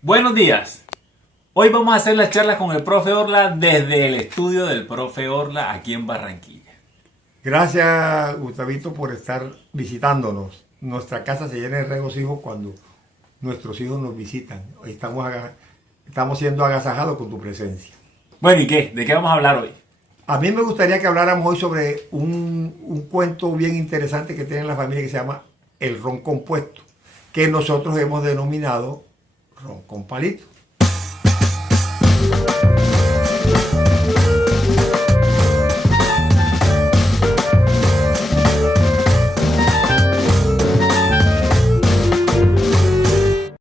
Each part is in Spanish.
Buenos días. Hoy vamos a hacer la charla con el profe Orla desde el estudio del profe Orla aquí en Barranquilla. Gracias, Gustavito, por estar visitándonos. Nuestra casa se llena de regocijo cuando nuestros hijos nos visitan. Hoy estamos siendo agasajados con tu presencia. Bueno, ¿y qué? ¿De qué vamos a hablar hoy? A mí me gustaría que habláramos hoy sobre un cuento bien interesante que tiene la familia que se llama El ron compuesto, que nosotros hemos denominado ron con palito.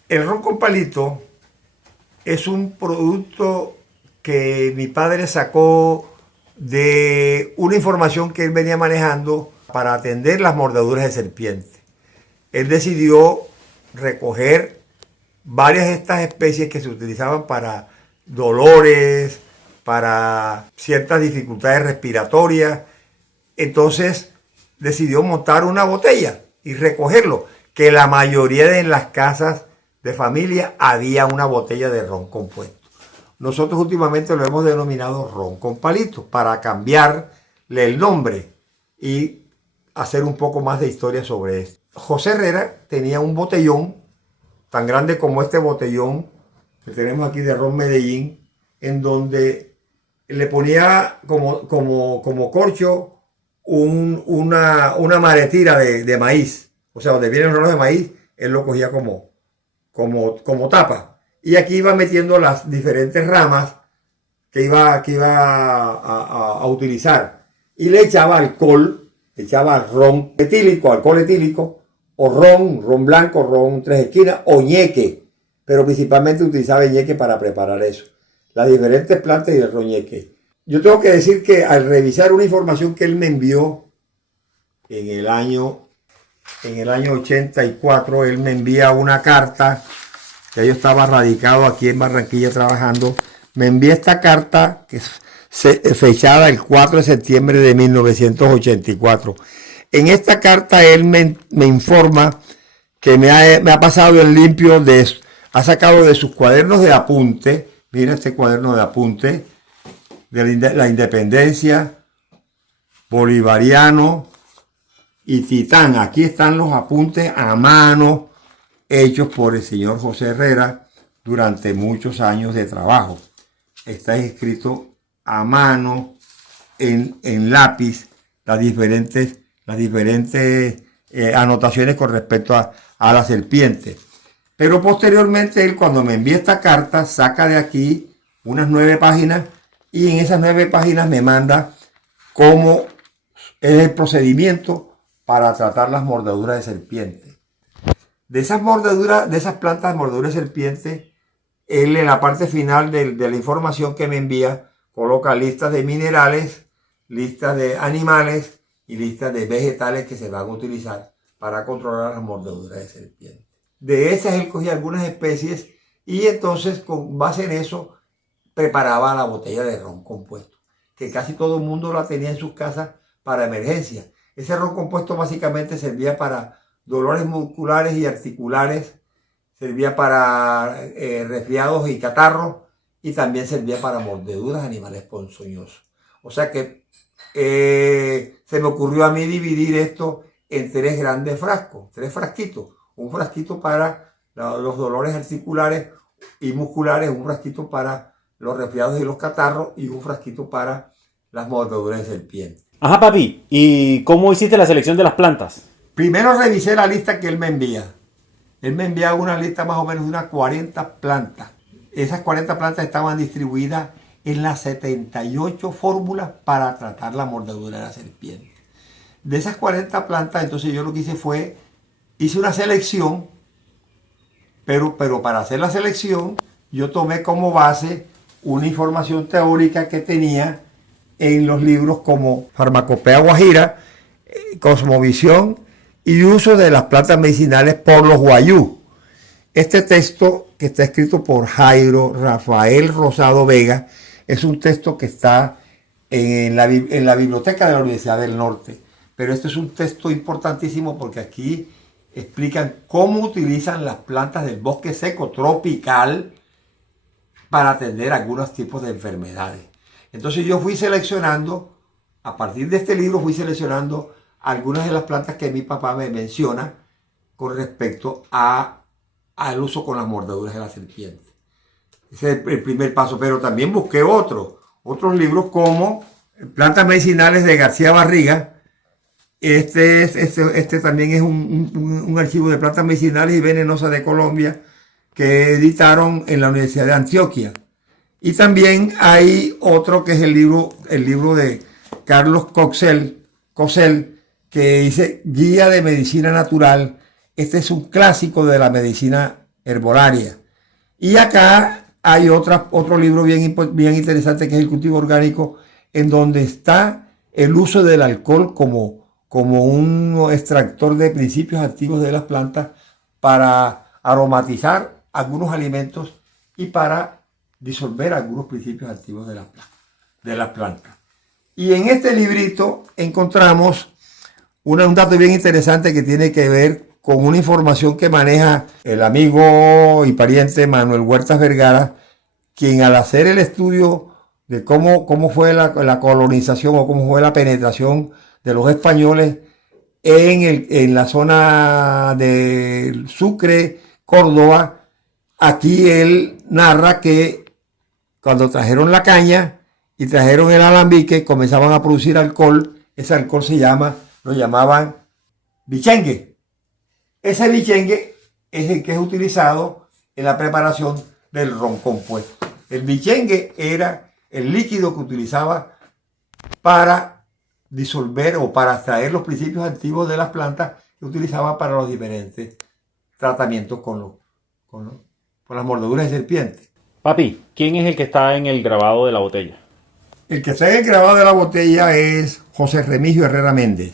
El ron con palito es un producto que mi padre sacó de una información que él venía manejando para atender las mordeduras de serpiente. Él decidió recoger varias de estas especies que se utilizaban para dolores, para ciertas dificultades respiratorias. Entonces decidió montar una botella y recogerlo, que la mayoría de las casas de familia había una botella de ron compuesto. Nosotros últimamente lo hemos denominado ron con palito para cambiarle el nombre y hacer un poco más de historia sobre esto. José Herrera tenía un botellón tan grande como este botellón que tenemos aquí de ron Medellín, en donde le ponía como corcho una maretira de maíz. O sea, donde viene el ron de maíz, él lo cogía como tapa. Y aquí iba metiendo las diferentes ramas que iba a utilizar. Y le echaba alcohol, le echaba ron etílico, alcohol etílico, o ron blanco, ron tres esquinas, o ñeque. Pero principalmente utilizaba el ñeque para preparar eso. Las diferentes plantas y el ron ñeque. Yo tengo que decir que al revisar una información que él me envió en el año 84, él me envía una carta. Ya yo estaba radicado aquí en Barranquilla trabajando. Me envía esta carta que es fechada el 4 de septiembre de 1984. En esta carta él me informa que me ha pasado en limpio, ha sacado de sus cuadernos de apunte, mira este cuaderno de apunte, de la Independencia, Bolivariano y Titán. Aquí están los apuntes a mano hechos por el señor José Herrera durante muchos años de trabajo. Está escrito a mano, en lápiz, las diferentes anotaciones con respecto a la serpiente. Pero posteriormente él, cuando me envía esta carta, saca de aquí unas 9 páginas y en esas 9 páginas me manda cómo es el procedimiento para tratar las mordeduras de serpiente. De esas mordeduras, de esas plantas de mordeduras de serpiente, él en la parte final de la información que me envía coloca listas de minerales, listas de animales y listas de vegetales que se van a utilizar para controlar las mordeduras de serpiente. De esas él cogía algunas especies y entonces con base en eso preparaba la botella de ron compuesto, que casi todo el mundo la tenía en sus casas para emergencia. Ese ron compuesto básicamente servía para dolores musculares y articulares, servía para resfriados y catarros y también servía para mordeduras de animales ponzoñosos. O sea que se me ocurrió a mí dividir esto en 3 grandes frascos, 3 frasquitos. Un frasquito para los dolores articulares y musculares, un frasquito para los resfriados y los catarros y un frasquito para las mordeduras de serpiente. Ajá, papi. ¿Y cómo hiciste la selección de las plantas? Primero revisé la lista que él me envía. Él me enviaba una lista más o menos de unas 40 plantas. Esas 40 plantas estaban distribuidas en las 78 fórmulas para tratar la mordedura de la serpiente. De esas 40 plantas, entonces yo lo que hice una selección, pero para hacer la selección, yo tomé como base una información teórica que tenía en los libros como Farmacopea Guajira, Cosmovisión y uso de las plantas medicinales por los guayú. Este texto, que está escrito por Jairo Rafael Rosado Vega, es un texto que está en la biblioteca de la Universidad del Norte. Pero este es un texto importantísimo porque aquí explican cómo utilizan las plantas del bosque seco tropical para atender algunos tipos de enfermedades. Entonces yo fui seleccionando, a partir de este libro fui seleccionando algunas de las plantas que mi papá me menciona con respecto al uso con las mordeduras de la serpiente. Ese es el primer paso, pero también busqué otros libros como Plantas Medicinales de García Barriga. Este también es un archivo de plantas medicinales y venenosas de Colombia que editaron en la Universidad de Antioquia. Y también hay otro que es el libro de Carlos Cosell, que dice Guía de Medicina Natural. Este es un clásico de la medicina herbolaria. Y acá hay otro libro bien interesante que es El cultivo orgánico, en donde está el uso del alcohol como un extractor de principios activos de las plantas para aromatizar algunos alimentos y para disolver algunos principios activos de las plantas. Y en este librito encontramos un dato bien interesante que tiene que ver con una información que maneja el amigo y pariente Manuel Huertas Vergara, quien al hacer el estudio de cómo fue la colonización o cómo fue la penetración de los españoles en la zona de Sucre, Córdoba, aquí él narra que cuando trajeron la caña y trajeron el alambique, comenzaban a producir alcohol. Ese alcohol lo llamaban bichengue. Ese bichengue es el que es utilizado en la preparación del ron compuesto. El bichengue era el líquido que utilizaba para disolver o para extraer los principios activos de las plantas que utilizaba para los diferentes tratamientos con las mordeduras de serpiente. Papi, ¿quién es el que está en el grabado de la botella? El que está en el grabado de la botella es José Remigio Herrera Méndez.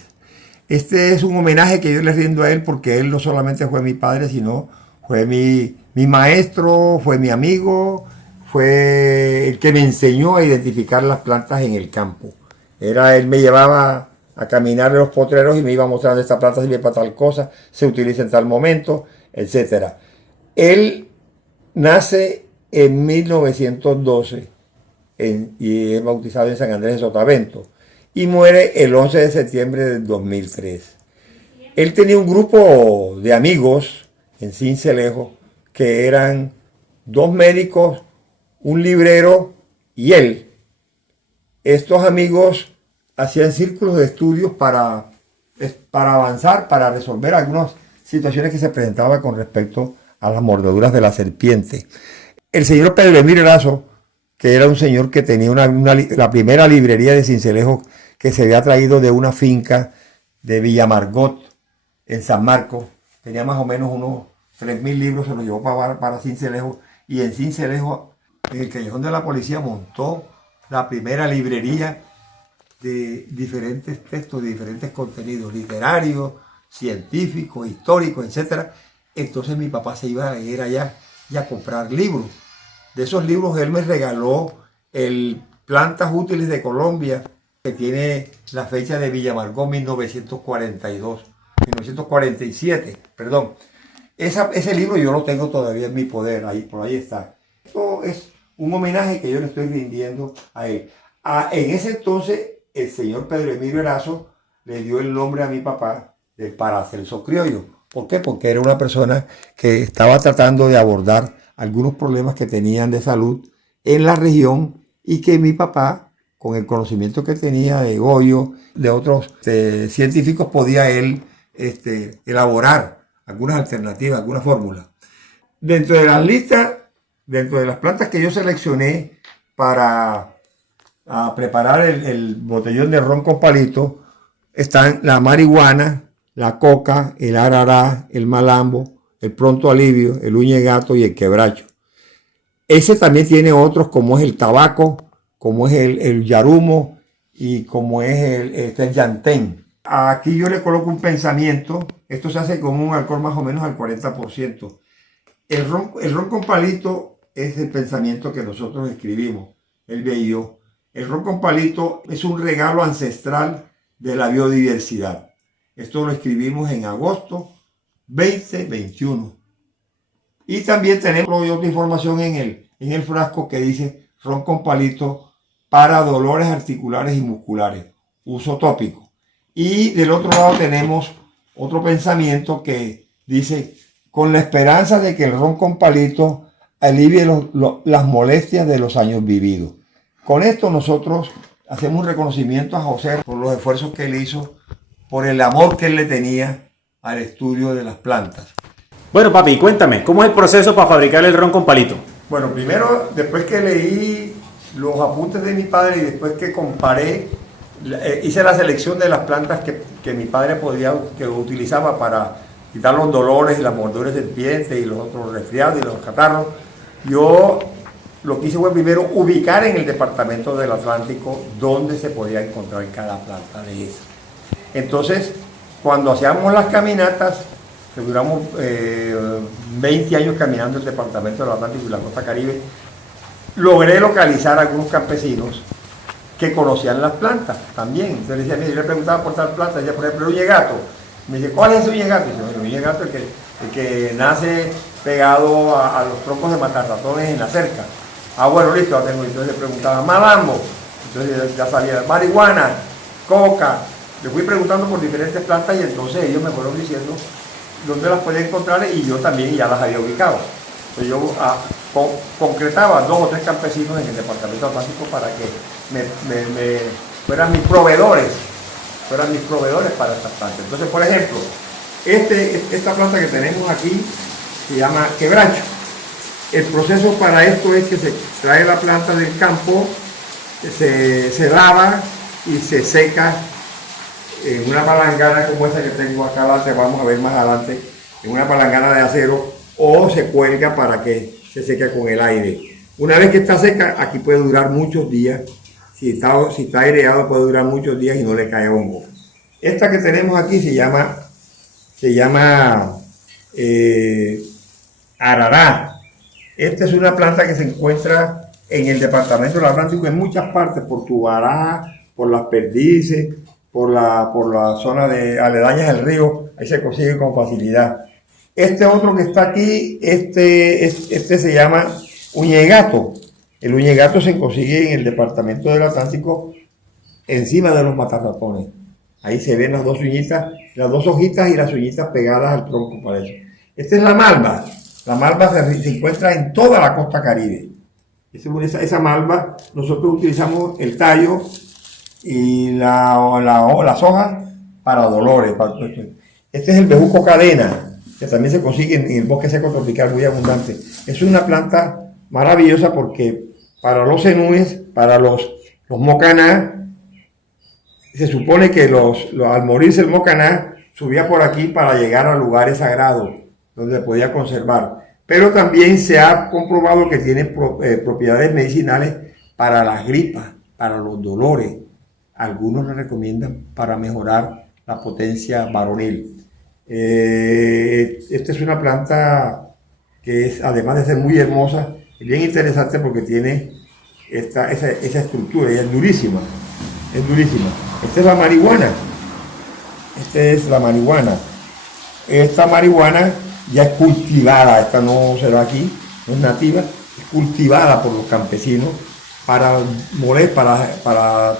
Este es un homenaje que yo le rindo a él porque él no solamente fue mi padre, sino fue mi maestro, fue mi amigo, fue el que me enseñó a identificar las plantas en el campo. Él me llevaba a caminar en los potreros y me iba mostrando esta planta sirve para tal cosa, se utiliza en tal momento, etc. Él nace en 1912 y es bautizado en San Andrés de Sotavento y muere el 11 de septiembre del 2003. Él tenía un grupo de amigos en Sincelejo que eran 2 médicos, un librero y él. Estos amigos hacían círculos de estudios para avanzar, para resolver algunas situaciones que se presentaban con respecto a las mordeduras de la serpiente. El señor Pedro Emilio Erazo, que era un señor que tenía la primera librería de Sincelejo que se había traído de una finca de Villamargot en San Marcos, tenía más o menos unos 3.000 libros, se los llevó para Sincelejo, y en Sincelejo, en el Callejón de la Policía, montó la primera librería de diferentes textos, de diferentes contenidos literarios, científicos, históricos, etc. Entonces mi papá se iba a leer allá y a comprar libros. De esos libros él me regaló el Plantas Útiles de Colombia, que tiene la fecha de Villamargot 1947, perdón. Ese libro yo lo tengo todavía en mi poder, por ahí está. Esto es un homenaje que yo le estoy rindiendo a él. En ese entonces, el señor Pedro Emilio Erazo le dio el nombre a mi papá de Paracelso Criollo. ¿Por qué? Porque era una persona que estaba tratando de abordar algunos problemas que tenían de salud en la región y que mi papá, con el conocimiento que tenía de Goyo, de otros científicos, podía él elaborar algunas alternativas, algunas fórmulas. Dentro de las listas, dentro de las plantas que yo seleccioné para preparar el botellón de ron con palito, están la marihuana, la coca, el arará, el malambo, el pronto alivio, el uña de gato y el quebracho. Ese también tiene otros como es el tabaco, como es el yarumo y como es el llantén. Aquí yo le coloco un pensamiento. Esto se hace con un alcohol más o menos al 40%. El ron con palito es el pensamiento que nosotros escribimos, Elvia y yo. El ron con palito es un regalo ancestral de la biodiversidad. Esto lo escribimos en agosto 2021. Y también tenemos otra información en el frasco que dice ron con palito para dolores articulares y musculares, uso tópico. Y del otro lado tenemos otro pensamiento que dice, con la esperanza de que el ron con palito alivie las molestias de los años vividos. Con esto nosotros hacemos un reconocimiento a José por los esfuerzos que él hizo, por el amor que él le tenía al estudio de las plantas. Bueno, papi, cuéntame, ¿cómo es el proceso para fabricar el ron con palito? Bueno, primero, después que leí los apuntes de mi padre y después que comparé, hice la selección de las plantas que mi padre que utilizaba para quitar los dolores y las mordeduras del serpiente y los otros resfriados y los catarros. Yo lo que hice fue primero ubicar en el departamento del Atlántico dónde se podía encontrar cada planta de esas. Entonces, cuando hacíamos las caminatas, que duramos 20 años caminando el departamento del Atlántico y la costa Caribe, logré localizar a algunos campesinos que conocían las plantas también. Entonces decía, mire, yo le preguntaba por tal planta, decía, por ejemplo, el uñegato. Me dice, ¿cuál es ese uñegato? Dice, el uñegato es el que nace pegado a los troncos de matarratones en la cerca. Ah, bueno, listo, lo tengo. Entonces le preguntaba, malambo. Entonces ya salía marihuana, coca. Le fui preguntando por diferentes plantas y entonces ellos me fueron diciendo dónde las podía encontrar y yo también ya las había ubicado. Entonces yo concretaba 2 o 3 campesinos en el departamento atlántico para que fueran mis proveedores para estas plantas. Entonces, por ejemplo, esta planta que tenemos aquí se llama quebracho. El proceso para esto es que se trae la planta del campo, se lava y se seca en una palangana como esa que tengo acá adelante, vamos a ver más adelante, en una palangana de acero, o se cuelga para que se seque con el aire. Una vez que está seca, aquí puede durar muchos días. Si está aireado puede durar muchos días y no le cae hongo. Esta que tenemos aquí se llama arará. Esta es una planta que se encuentra en el departamento del Atlántico en muchas partes, por Tubará, por Las Perdices, por la zona de aledañas del río, ahí se consigue con facilidad. Este otro que está aquí, este se llama uñegato. El uñegato se consigue en el departamento del Atlántico encima de los matarratones. Ahí se ven las 2 uñitas, las 2 hojitas y las uñitas pegadas al tronco para eso. Esta es la malva. La malva se encuentra en toda la costa Caribe. Esa malva, nosotros utilizamos el tallo y las hojas para dolores. Este es el bejuco cadena, que también se consigue en el bosque seco tropical, muy abundante. Es una planta maravillosa porque para los cenúes, para los mocaná, se supone que al morirse el mocaná, subía por aquí para llegar a lugares sagrados, donde podía conservar. Pero también se ha comprobado que tiene propiedades medicinales para las gripas, para los dolores. Algunos le recomiendan para mejorar la potencia varonil. Esta es una planta que es, además de ser muy hermosa, es bien interesante porque tiene esa estructura y es durísima. Es durísima. Esta es la marihuana. Esta marihuana ya es cultivada, esta no se da aquí, no es nativa, es cultivada por los campesinos para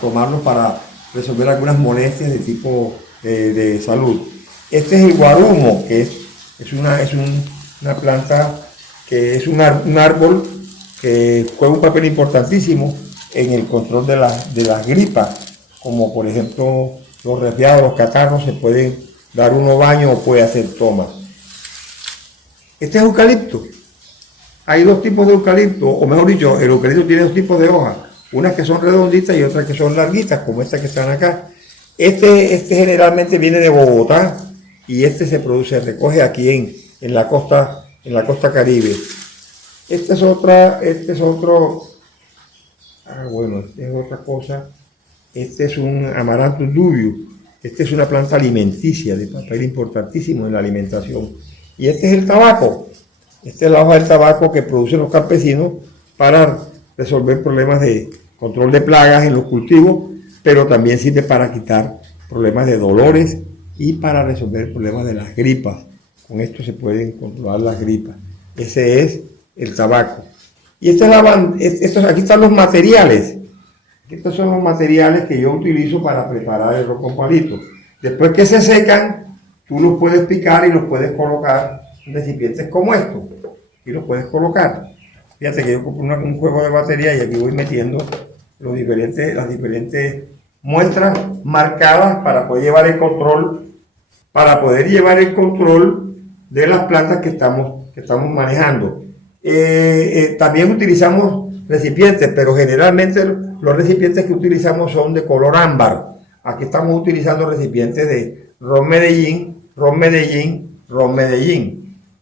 tomarlo para resolver algunas molestias de tipo de salud. Este es el guarumo, que es una planta que es un árbol que juega un papel importantísimo en el control de las gripas, como por ejemplo los resfriados, los catarros, se pueden dar uno baño o puede hacer tomas. Este es eucalipto. Hay 2 tipos de eucalipto, o mejor dicho, el eucalipto tiene 2 tipos de hojas, unas que son redonditas y otras que son larguitas, como estas que están acá. Este generalmente viene de Bogotá y se recoge aquí en la costa Caribe. Esta es otra cosa. Este es un Amaranthus dubius. Esta es una planta alimenticia de papel importantísimo en la alimentación. Y este es el tabaco. Esta es la hoja del tabaco que producen los campesinos para resolver problemas de control de plagas en los cultivos, pero también sirve para quitar problemas de dolores y para resolver problemas de las gripas. Con esto se pueden controlar las gripas. Ese es el tabaco. Y aquí están los materiales. Estos son los materiales que yo utilizo para preparar el ron con palito. Después que se secan, tú los puedes picar y los puedes colocar en recipientes como estos. Y los puedes colocar. Fíjate que yo compré un juego de batería y aquí voy metiendo las diferentes muestras marcadas para poder llevar el control de las plantas que estamos manejando. También utilizamos recipientes, pero generalmente los recipientes que utilizamos son de color ámbar. Aquí estamos utilizando recipientes de ron Medellín.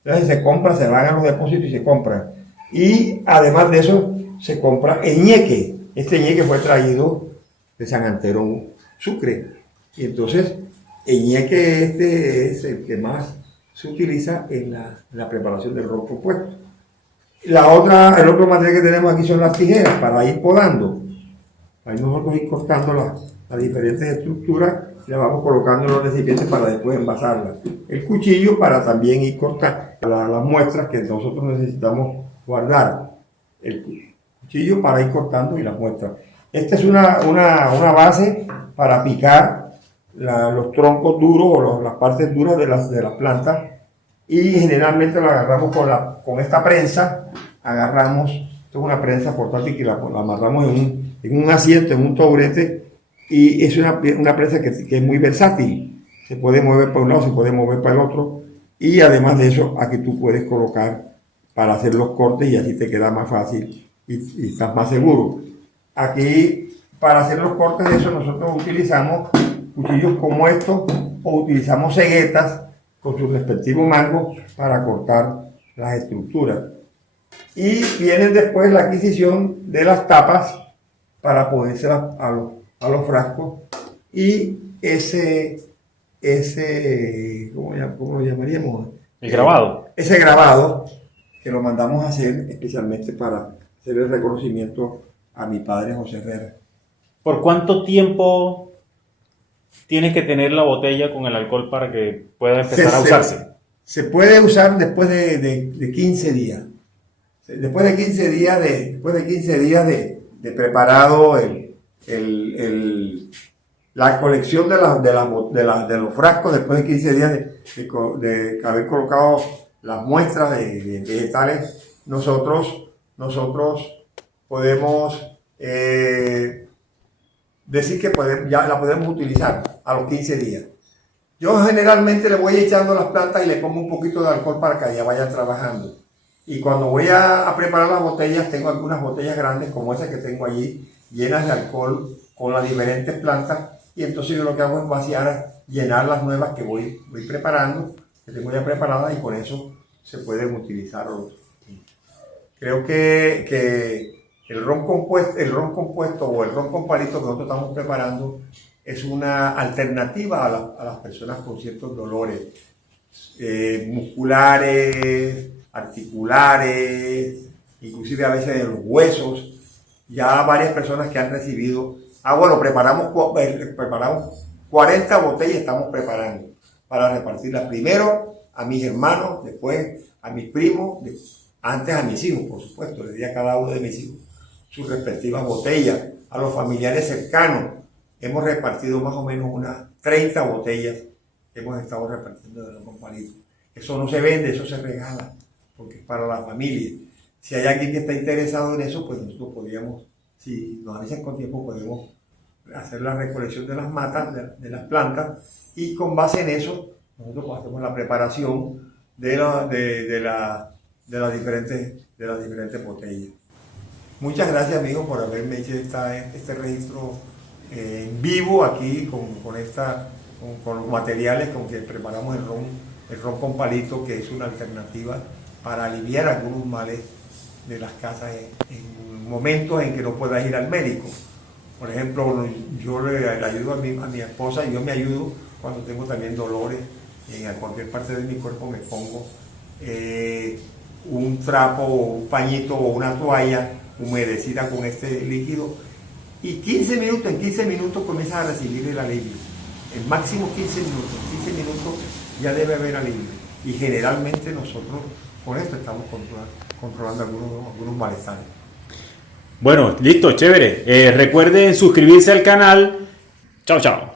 Entonces se van a los depósitos y se compran. Y además de eso, se compra ñeque. Este ñeque fue traído de San Antero, Sucre. Y entonces, el ñeque es el que más se utiliza en la preparación del ron compuesto. El otro material que tenemos aquí son las tijeras para ir podando. Ahí nosotros ir cortando las diferentes estructuras y las vamos colocando en los recipientes para después envasarlas. El cuchillo para también ir cortando las muestras que nosotros necesitamos guardar. El cuchillo para ir cortando y las muestras. Esta es una base para picar los troncos duros o las partes duras de las plantas. Y generalmente lo agarramos con esta prensa. Esto es una prensa portátil que la amarramos en un asiento, en un taburete. Y es una prensa que es muy versátil. Se puede mover para un lado, se puede mover para el otro. Y además de eso, aquí tú puedes colocar para hacer los cortes y así te queda más fácil y estás más seguro. Aquí, para hacer los cortes de eso, nosotros utilizamos cuchillos como estos o utilizamos ceguetas con sus respectivos mangos para cortar las estructuras. Y viene después la adquisición de las tapas para ponérselas a los frascos y ¿cómo lo llamaríamos? El grabado. Ese grabado que lo mandamos a hacer especialmente para hacer el reconocimiento a mi padre José Herrera. ¿Por cuánto tiempo tienes que tener la botella con el alcohol para que pueda empezar a usarse? Se puede usar después de 15 días. Después de 15 días de preparado la colección de los frascos, después de 15 días de haber colocado las muestras de vegetales, nosotros podemos decir que ya la podemos utilizar a los 15 días. Yo generalmente le voy echando las plantas y le pongo un poquito de alcohol para que ya vayan trabajando. Y cuando voy a preparar las botellas, tengo algunas botellas grandes como esa que tengo allí, llenas de alcohol con las diferentes plantas. Y entonces yo lo que hago es vaciar, llenar las nuevas que voy preparando, que tengo ya preparadas, y con eso se pueden utilizar otros. Creo que el ron compuesto o el ron con palito que nosotros estamos preparando es una alternativa a las personas con ciertos dolores musculares, articulares, inclusive a veces de los huesos. Ya varias personas que han recibido, preparamos 40 botellas, estamos preparando para repartirlas primero a mis hermanos, después a mis primos, antes a mis hijos, por supuesto, le di a cada uno de mis hijos sus respectivas botellas, a los familiares cercanos. Hemos repartido más o menos unas 30 botellas que hemos estado repartiendo de los companitos. Eso no se vende, eso se regala, porque es para la familia. Si hay alguien que está interesado en eso, pues nosotros podríamos, si nos avisan con tiempo, podemos hacer la recolección de las matas, de las plantas, y con base en eso, nosotros hacemos la preparación de las diferentes botellas. Muchas gracias, amigos, por haberme hecho este registro en vivo aquí con los materiales con que preparamos el ron con palito, que es una alternativa para aliviar algunos males de las casas en momentos en que no puedas ir al médico. Por ejemplo, yo le ayudo a mi esposa, y yo me ayudo cuando tengo también dolores en cualquier parte de mi cuerpo. Me pongo un trapo o un pañito o una toalla humedecida con este líquido, y en 15 minutos comienzas a recibir el alivio. En máximo 15 minutos ya debe haber alivio. y generalmente nosotros con esto estamos controlando algunos malestares. Bueno, listo, chévere. Recuerden suscribirse al canal. Chao, chao.